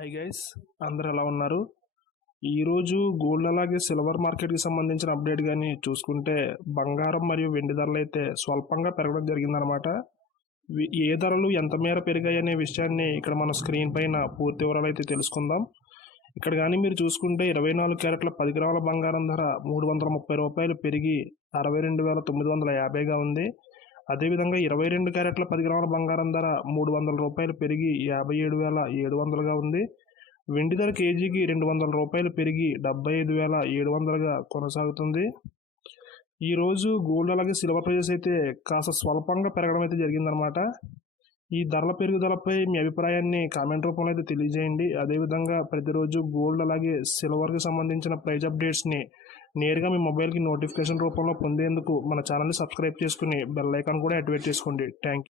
Hi guys, అందరు ఎలా ఉన్నారు? ఈరోజు గోల్డ్ అలాగే సిల్వర్ మార్కెట్కి సంబంధించిన అప్డేట్ కానీ చూసుకుంటే బంగారం మరియు వెండి ధరలు అయితే స్వల్పంగా పెరగడం జరిగిందనమాట. ఏ ధరలు ఎంత మేర పెరిగాయి అనే విషయాన్ని ఇక్కడ మన స్క్రీన్ పైన పూర్తి వివరాలు అయితే తెలుసుకుందాం. ఇక్కడ కానీ మీరు చూసుకుంటే 24 క్యారెట్ల 10 గ్రాముల బంగారం ధర ₹330 పెరిగి 62,950గా ఉంది. అదేవిధంగా 22 క్యారెట్ల 10 గ్రాముల బంగారం ధర ₹300 పెరిగి 57,700గా ఉంది. వెండి ధర కేజీకి ₹200 పెరిగి 75,700గా కొనసాగుతుంది. ఈరోజు గోల్డ్ అలాగే సిల్వర్ ప్రైజెస్ అయితే కాస్త స్వల్పంగా పెరగడం అయితే జరిగిందనమాట. ఈ ధరల పెరుగుదలపై మీ అభిప్రాయాన్ని కామెంట్ రూపంలో అయితే తెలియజేయండి. అదేవిధంగా ప్రతిరోజు గోల్డ్ అలాగే సిల్వర్కి సంబంధించిన ప్రైజ్ అప్డేట్స్ని నేరుగా మీ మొబైల్కి నోటిఫికేషన్ రూపంలో పొందేందుకు మన ఛానల్ని సబ్స్క్రైబ్ చేసుకుని బెల్ ఐకాన్ కూడా యాక్టివేట్ చేసుకోండి. Thank you.